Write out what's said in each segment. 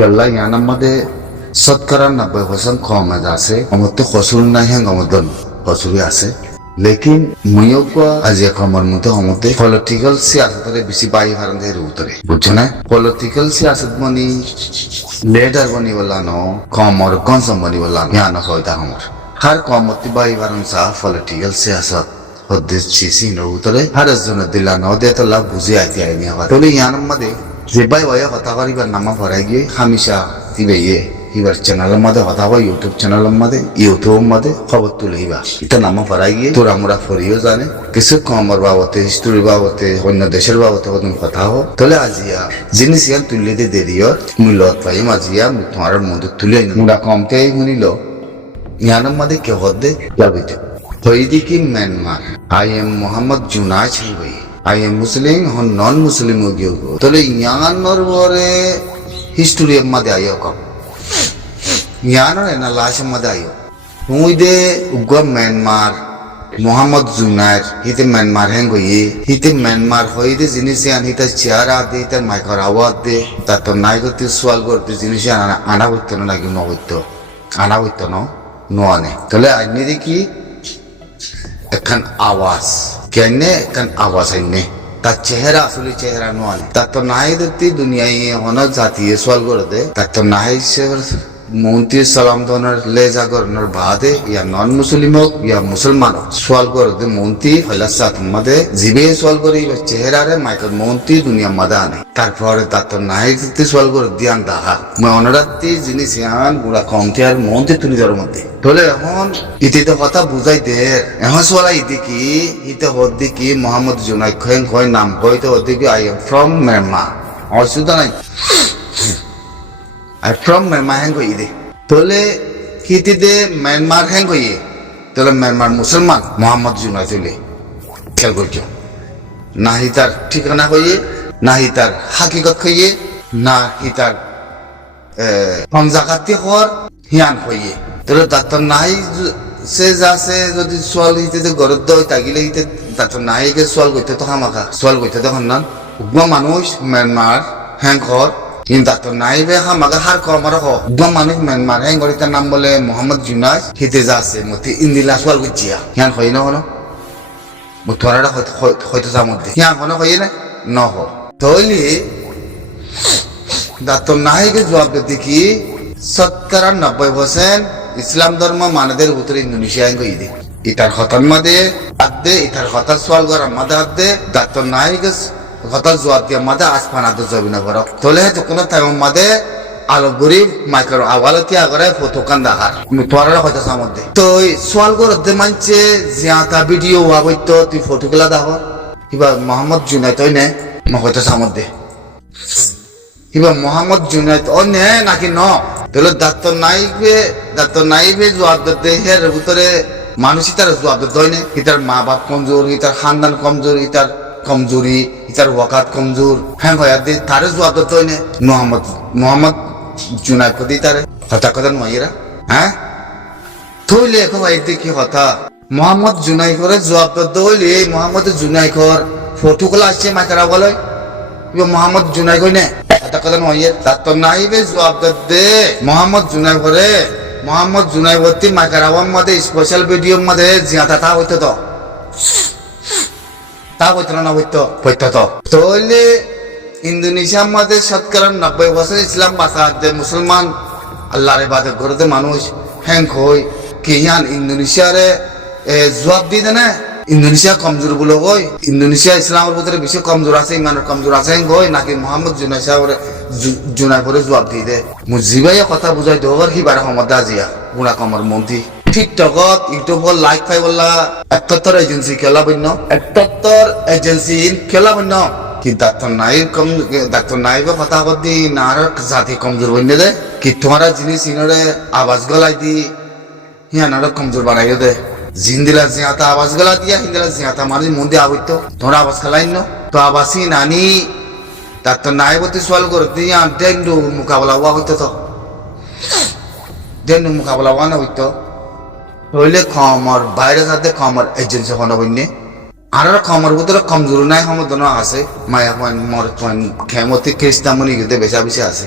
yalla yana made শতকরা 90% কম আছে আমতে কসুর নাই হ্যাঁ আমদন কসুরি আছে লেকিন মুয়ক আজি কমর মতে আমতে পলিটিক্যাল সিয়াসতরে বেশি বাই কারণ এর উত্তরে বুঝছো না পলিটিক্যাল সিয়াসত মনি লিডার বনি বলা ন কমর কনসম বনি বলা না হয়তা আমার হার কমতি বাই কারণ সা পলিটিক্যাল সিয়াসত হদ্দিস চিসি ন উত্তরে হার জন দিলা ন দে তো লাভ বুঝি আইতি আইনি আবার তলে ইয়ান মধ্যে যে বাই ওয়া কথা করিবার নামা ভরাই গিয়ে হামেশা দিবে ইবার চ্যানেলের মধ্যে কথা হয় ইউটিউব চ্যানেলের মধ্যে খবর তুলে হিবা এটা নামা ফরাই গিয়ে তোরা আমরা ফরিও জানে কিছু কমর বাবতে হিস্টোরি বাবতে অন্য দেশের বাবতে কোনো কথা হো তাহলে আজিয়া জিনিস ইয়ান তুলে দিয়ে দেরিয়র মূলত পাই আজিয়া তোমার মধ্যে তুলে মুড়া কমতে শুনিল ইয়ানের মধ্যে কে হদ্দে যাবিতে হইদি কি মিয়ানমার আই এম মোহাম্মদ জুনাজ হই আই এম মুসলিম হন নন মুসলিম গিয়ে তাহলে ইয়ানোর পরে হিস্টোরি মধ্যে আইও কম यानो है ना लाश मत आयो मुझे उग्र म्यांमार मोहम्मद जुनार हिते म्यांमार हैं म्यांमार हो ये जिनिस यान हिता चार आते हिता माइकर आवाज दे तातो नाई को तिस्वाल करते जिनिस यान आना बुझते ना कि आना बुझते नो आने तले अन्य देखी एकान आवाज कहने एकान आवाज है ने ता चेहरा असली चेहरा नो आने तातो नाई देखती दुनिया ये होना जाती है सवाल करते तातो नाई से মন্ত্রী সালাম ধরনের লেজা করানোর বাদে ইয়া নন মুসলিম হোক ইয়া মুসলমান হোক সোয়াল করতে মন্ত্রী হলাসাত মাদে জিবে সোয়াল করি চেহারারে মাইকর মন্ত্রী দুনিয়া মাদা আনে তারপরে তার তো নাই দিতে সোয়াল করে দিয়ান দাহা মই অনরাত্রি জিনিস ইয়ান গুড়া কমতে আর মন্ত্রী তুলি দেওয়ার মধ্যে তাহলে এখন ইতিতে কথা বুঝাই দে এখন সোয়ালা ইতি কি ইতে হদ্দি কি মোহাম্মদ জুনাই খয় নাম হয়তো হদ্দি কি আই এম ফ্রম মিয়ানমার অসুবিধা নাই I from Myanmar hengo ide. Tole kiti de Myanmar hengo ye. Tole Myanmar Musalman Muhammad Junai tole. Khel korjo. Na hitar ঠিকানা hoye, na hitar hakikat hoye, na hitar পঞ্জাকাতি হওয়ার হিয়ান হয়ে তাহলে তার নাই সে যাচ্ছে যদি সোয়াল হইতে গরদ হয় তাগিলে হইতে তার নাইকে সোয়াল করতে তো হামাখা সোয়াল করতে তখন না উগ্র মানুষ মিয়ানমার হ্যাং ঘর কিন্তু তার নাই বে হামাখা হার কমার হ উগ্র মানুষ মিয়ানমার হ্যাং ঘর তার নাম বলে মোহাম্মদ জুনাস হিতে যাচ্ছে মতে ইন্দিলা সোয়াল করছিয়া হিয়ান হয় না হলো মুতরাটা হয়তো যার মধ্যে হিয়ান হনো হয়ে না ন হ তাহলে দাতো নাহিকে জবাব দিতে কি 90% ইসলাম ধর্ম মানদের উত্তর ইন্দোনেশিয়া গইদে ইতার খতন মাদে আদে ইতার খতন সওয়াল করা মাদে আদে দাতো নাহিকে খতন জবাব দিয়া মাদে আসমানা তো জবিনা করো তোলে তো কোন টাইম মাদে আলো গরিব মাইক্রো আওয়ালতি আগরে ফটো কান দাহার তোরা হয়তো সামধ্যে তো সওয়াল করতে মানছে জিয়াতা ভিডিও হইতো তুই ফটোগুলা দাও কিবা মোহাম্মদ জুনাইদ হইনে মহয়তো সামধ্যে কিবা মোহাম্মদ জুনাইদ অনে নাকি ন তাহলে ডাক্তার নাইবে জবাব দিতে হের ভিতরে মানুষই তার জবাব দিতে হয় না ইতার মা বাপ কমজোর ইতার খানদান কমজোর ইতার কমজোরি ইতার ওয়াকাত কমজোর হ্যাঁ ভাইয়া দে তারে জবাব দিতে হয় না মোহাম্মদ জুনাইদ কদি তারে কথা কথা নয়রা হ্যাঁ থইলে এখন ভাই কি কথা মোহাম্মদ জুনাইদ করে জবাব দিতে হইলে মোহাম্মদ জুনাইদ কর ফটো গুলো আসছে মাইকারা বলে মোহাম্মদ জুনাই কই না এটা কথা নয় তার তো নাইবে জবাব দে মোহাম্মদ জুনাই করে মোহাম্মদ জুনাই ভর্তি মাইকারাওয়ার মধ্যে স্পেশাল ভিডিওর মধ্যে জিয়াতা তা হইতো তো তা হইতো না হইতো তো তাহলে ইন্দোনেশিয়ার মধ্যে 90% ইসলাম ভাষা মুসলমান আল্লাহর ইবাদত করতে মানুষ হ্যাং কই কিয়ান ইন্দোনেশিয়ারে জবাব দিতে না ইন্দোনেশিয়া কমজোর বলে কই ইন্দোনেশিয়া ইসলামের ভিতরে বেশি কমজোর আছে ইমানের কমজোর আছে কই নাকি মোহাম্মদ জুনাই করে জবাব দিয়ে দে মুজিবাই কথা বুঝাই দেওয়ার হিবার সমতা আজিয়া বুড়া কমর মন্ত্রী টিকটকত ইউটিউবত লাইক পাই বললা 71 এজেন্সি খেলা বন্য কি ডাক্তার নাইবে কথা বদি নার জাতি কমজোর বন্য দে কি তোমারা জিনিস ইনরে আওয়াজ গলাই দি হিয়ানার কমজোর বানাই দে জিন্দিলা জিয়াতা আওয়াজ গলা দিয়া হিন্দিলা জিয়াতা মারি মন্দি আবইতো তোরা আওয়াজ খালাইন তো আবাসি নানি তার তো নাইবতি সোয়াল করতে ডেন্ডু মোকাবেলা হওয়া হইতো তো ডেন্ডু মোকাবেলা হওয়া না হইতো হইলে খমর বাইরে যাতে খমর এজেন্সি হন বন্যে আর খমর ভিতরে কমজোর নাই সমদন আছে মায়া মর খেমতি খ্রিস্টামনি গেতে বেশা বেশি আছে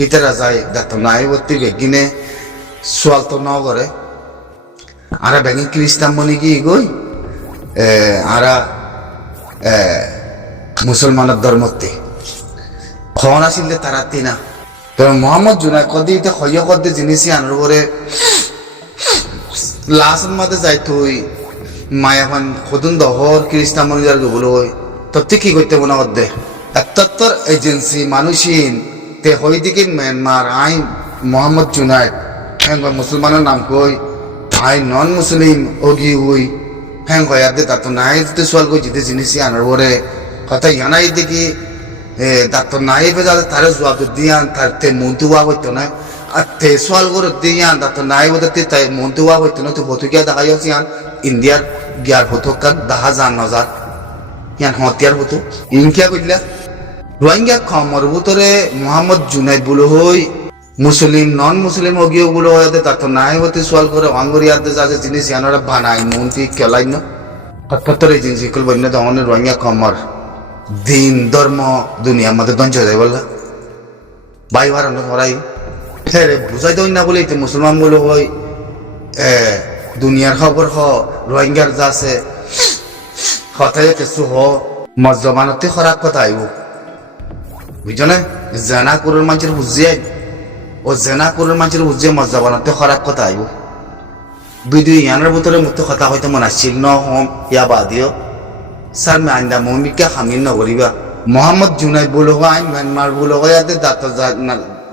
হিতারা যায় দাঁত নাই বত্তি বেগিনে সোয়াল তো ন করে আরা ব্যাঙি খ্রিস্টান মনে কি গই আরা মুসলমানের ধর্মতে খন আসিলে তারা তিনা তবে মোহাম্মদ জুনাই কদি হইয়া কদি জিনিস আনার পরে লাস্ট মাঝে যাই তুই মায়াবান সদুন দহর খ্রিস্টান মনে যার বলো তত্ত্বে কি করতে মনে দে একাত্তর এজেন্সি মানুষিন তে হই দিকে মিয়ানমার আইন মোহাম্মদ জুনাইদ হ্যাঁ মুসলমানের নাম কই I non Muslim Oggy we হ্যাঁ হয়াতে তা তো নাই তো সোয়াল কই জিতে জিনিস আনার পরে কথা ইয়ানাই দেখি তা নাই বেজা তার জবাব দিয়ান তার তে মন্তুয়া হইতো না আর তে সোয়াল করে দিয়ান তা তো নাই বলতে তাই মন্তুয়া হইতো না তো হতো গিয়া দেখা যাচ্ছে ইয়ান ইন্ডিয়ার গিয়ার হতো কাক দেখা যান নজার ইয়ান হতিয়ার হতো ইনকিয়া কইলা রোহিঙ্গা খমর ভিতরে মোহাম্মদ জুনাইদ বলে হই মুসলিম নন মুসলিম ওগিও বলে হইতে তা তো নাই হতে সোয়াল করে অঙ্গরিয়াতে যা জিনিস ইয়ানরা বানাই মন্ত্রী কেলাই না একাত্তর এজেন্সি কল বন্য দমনের রোহিঙ্গা খমর দিন ধর্ম দুনিয়ার মধ্যে ধ্বংস হয়ে যায় বললা ভাই বাড়ানো ধরাই হ্যাঁ রে বুঝাই দেন না বলে মুসলমান বলে হই দুনিয়ার খবর হ রোহিঙ্গার যা আছে কথায় কিছু হ মজ্জবানতে খরাক কথা আইব বুঝছো না জেনা করুর মানুষের বুঝিয়ে ও জেনা করুর মানুষের বুঝিয়ে মজ্জবানতে খরাক কথা আইব বিদু ইয়ানের ভিতরে মুক্ত কথা হয়তো মনে আসছিল ন হম ইয়া বাদিও স্যার মে আইন্দা মমিকা হামিল নগরিবা মোহাম্মদ জুনাইদ বলে আইন মিয়ানমার বলে ইয়াতে দাঁত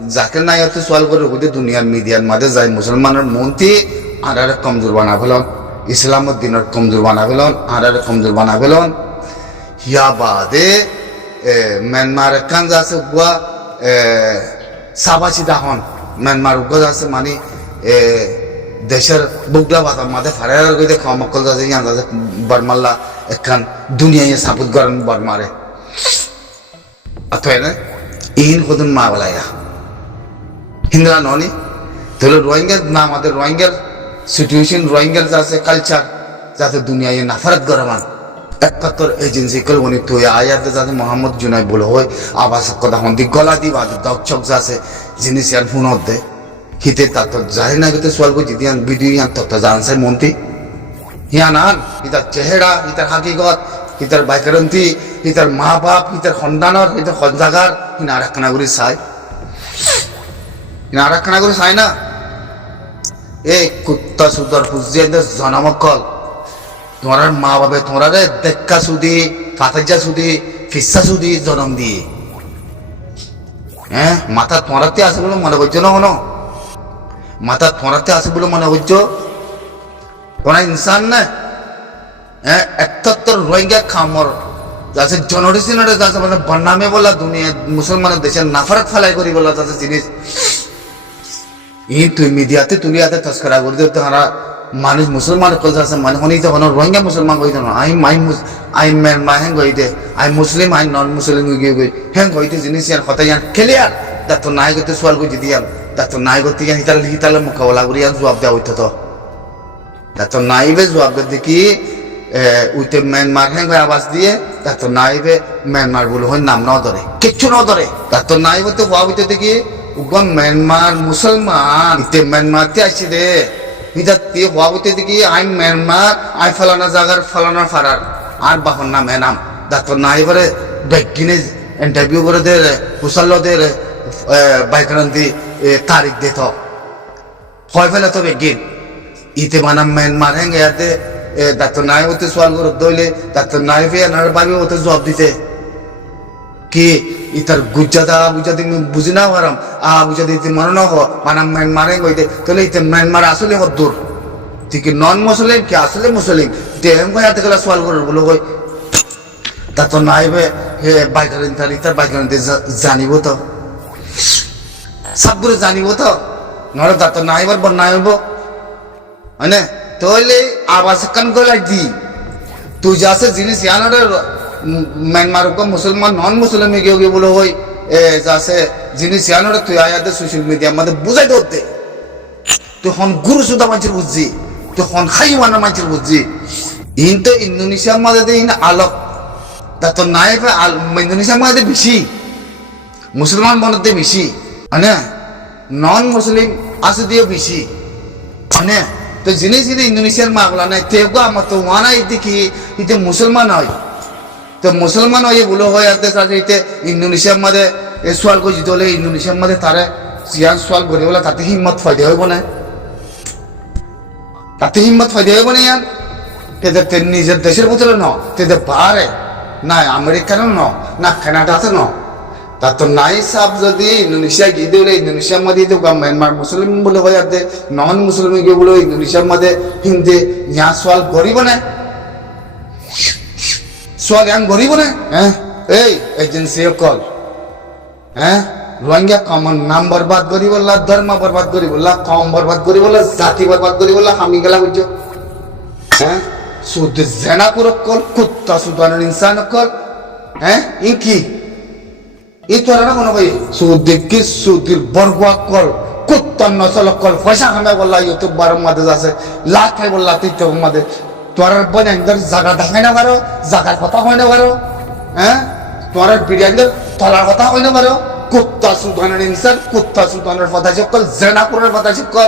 যাকে নাই হতে সোয়াল করে হতে দুনিয়ার মিডিয়ার মাঝে যায় মুসলমানের মন্ত্রী আর কমজোর বানা ফেলন ইসলামের দিনের কমজোর বানা ফেলন আর কমজোর বানা ফেলন ইয়া বাদে মিয়ানমার কান যাচ্ছে গুয়া সাবাসি দাহন মিয়ানমার উগ্র যাচ্ছে মানে দেশের বুগলা বাতার মাঝে ফারার গিয়ে খমকল যাচ্ছে ইয়ান যাচ্ছে বারমাল্লা একখান দুনিয়ায় সাপুত গরম বারমারে অথবা ইন কদুন মা বলাইয়া হিন্দুরা ননি তাহলে রোহিঙ্গার না আমাদের রোহিঙ্গার সিচুয়েশন রোহিঙ্গার যাচ্ছে কালচার যাতে দুনিয়ায় নাফারত গরমান একাত্তর এজেন্সি কল উনি তুই আয়াতে যাতে মোহাম্মদ জুনাই বলে হয় আবাস কথা হন্দি গলা দি বাদ দক্ষক যাচ্ছে জিনিস ইয়ার ফোনত দে হিতে তাত যাই না গেতে সোয়াল কই দিয়ান ভিডিও ইয়ান তত জানছে মন্ত্রী ইয়ান আন ইতার চেহারা ইতার হাকিগত ইতার বাইকরন্তি ইতার মা বাপ ইতার সন্তানৰ ইতার সন্জাগার ইন আরাকনা করে চাই ইন আরাকনা করে চাই না এই কুত্তা সুদর ফুজিয়ে জনমকল তোমার মা বাপে তোমার দেখা সুদি ফাতাজা সুদি ফিসা সুদি জন্ম দিয়ে হ্যাঁ মাথা তোমারাতে আছে বলে মনে করছো না কোনো মাথা তোমারাতে আছে বলে মনে করছো তোরা ইনসান না হ্যাঁ একাত্তর রোহিঙ্গা খামর যাচ্ছে জনরেশনের যাচ্ছে মানে বন্যামে বলা দুনিয়া মুসলমানের দেশের নাফারত ফেলাই করি বলা যাচ্ছে জিনিস ই তুই মিডিয়াতে তুলি হাতে তস্করা করে দিতে হারা মানুষ মুসলমান কল যাচ্ছে মানে হনি তখন রোহিঙ্গা মুসলমান কইতে না আই মিয়ানমার হ্যাং কই দে আই মুসলিম আই নন মুসলিম গিয়ে গই হ্যাং কইতে জিনিস ইয়ার কথা ইয়ান ক্লিয়ার দাঁত নাই গতে সোয়াল কই দিয়াম দাঁত নাই গতে ইয়ান হিতালে মোকাবেলা করি ইয়ান জবাব দেওয়া হইতো তো দাঁত নাইবে জবাব দেখি উইতে মিয়ানমার হ্যাং আওয়াজ দিয়ে দাঁত নাইবে মিয়ানমার বলে হয় নাম ন ধরে কিচ্ছু ন ধরে দাঁত নাই বলতে হওয়া হইতে দেখি উগম মিয়ানমার মুসলমান ইতে মিয়ানমারতে আসছি দে ইদাতে হওয়া হইতে দেখি আই মিয়ানমার আই ফালানা জাগার ফালানা ফারার আর বাহন নাম এনাম দাঁত নাই বলে বেগিনে ইন্টারভিউ করে দে হুসাল্লো দে বাইকরান্তি তারিখ দে তো হয় ফেলে তো বেগিন ইতে বানাম মিয়ানমার হ্যাং ইয়াতে দাঁত নাই হতে সোয়াল করে দইলে দাঁত নাই ফে এনার বাড়ি হতে জবাব দিতে কি ইতার গুজ্জাদা বুঝা দিন বুঝি না পারাম বুঝা দিতে মনে না মানাম মিয়ানমারে কইতে তাহলে ইতে মিয়ানমার আসলে দূর ঠিক নন মুসলিম কি আসলে মুসলিম দেহেম কই হাতে গেলা সোয়াল করে বলো কই তা তো নাইবে হে বাইকারিন তার ইতার বাইকারিন জানিব তো সবগুলো জানিব তো নরে তা তো নাইবার বন্যা হইব মানে তাহলে আবাস কান গলাই দি তুই যাচ্ছে জিনিস ইয়ানরে মিয়ানমার को মুসলমান নন মুসলিম গিয়ে বলে হই যাচ্ছে জিনিস ইয়ানরে তুই আয়াতে সোশ্যাল মিডিয়া মধ্যে বুঝাই দতে তুই হন গুরু সুদা মানুষের বুঝছি তুই হন খাইওয়ানা মানুষের বুঝছি ইন তো ইন্দোনেশিয়ার মধ্যে ইন আলোক তা তো নাই ইন্দোনেশিয়ার মধ্যে বেশি মুসলমান মধ্যে বেশি মানে নন মুসলিম আছে দিয়ে বেশি মানে তো জিনিস যদি ইন্দোনেশিয়ার মাগলা নাই তেগো আমার তো ওয়ানা দেখি ইতে মুসলমান হয় তো মুসলমান হয়ে বলো হয় আর দেশ ইতে ইন্দোনেশিয়ার মধ্যে এ সোয়াল করে জিতে হলে ইন্দোনেশিয়ার মধ্যে তারা সিয়ান সোয়াল করে বলে তাতে হিম্মত ফায়দা হইব না তাতে হিম্মত ফায়দা হইব না ইয়ার তেদের নিজের দেশের ভিতরে ন তেদের বাহারে না আমেরিকানও ন না কানাডাতে ন তা তো নাই সাপ যদি ইন্দোনেশিয়া গিয়ে দিলে ইন্দোনেশিয়ার মধ্যে তো মিয়ানমার মুসলিম বলে হয় আর নন মুসলিম গিয়ে বলে ইন্দোনেশিয়ার মধ্যে হিন্দি ইয়া সোয়াল গরিব না সোয়াল ইয়ান গরিব না হ্যাঁ এই এজেন্সি কল হ্যাঁ রোহিঙ্গা কমন নাম বরবাদ করি বললা ধর্ম বরবাদ করি বললা কম বরবাদ করি বললা জাতি বরবাদ করি বললা আমি গেলা বুঝছো হ্যাঁ শুধু জেনা করে কল কুত্তা সুদানের ইনসান কল হ্যাঁ ই কি ই তোরা না কোনো ভাই সুদি কি সুদির বরবাদ কল কুত্তার নসল কল পয়সা খামে বললা ইউটিউব বারের মধ্যে আছে লাখ খাই বললা টিকটক মধ্যে তোরার বনাইন্দার জায়গা দেখাই না পারো জায়গার কথা হয় না পারো হ্যাঁ তোরার বিরিয়ানির তলার কথা হয় না পারো কুত্তা সুদানের ইনসান কুত্তা সুদানের কথা সকল জেনা করার কথা সকল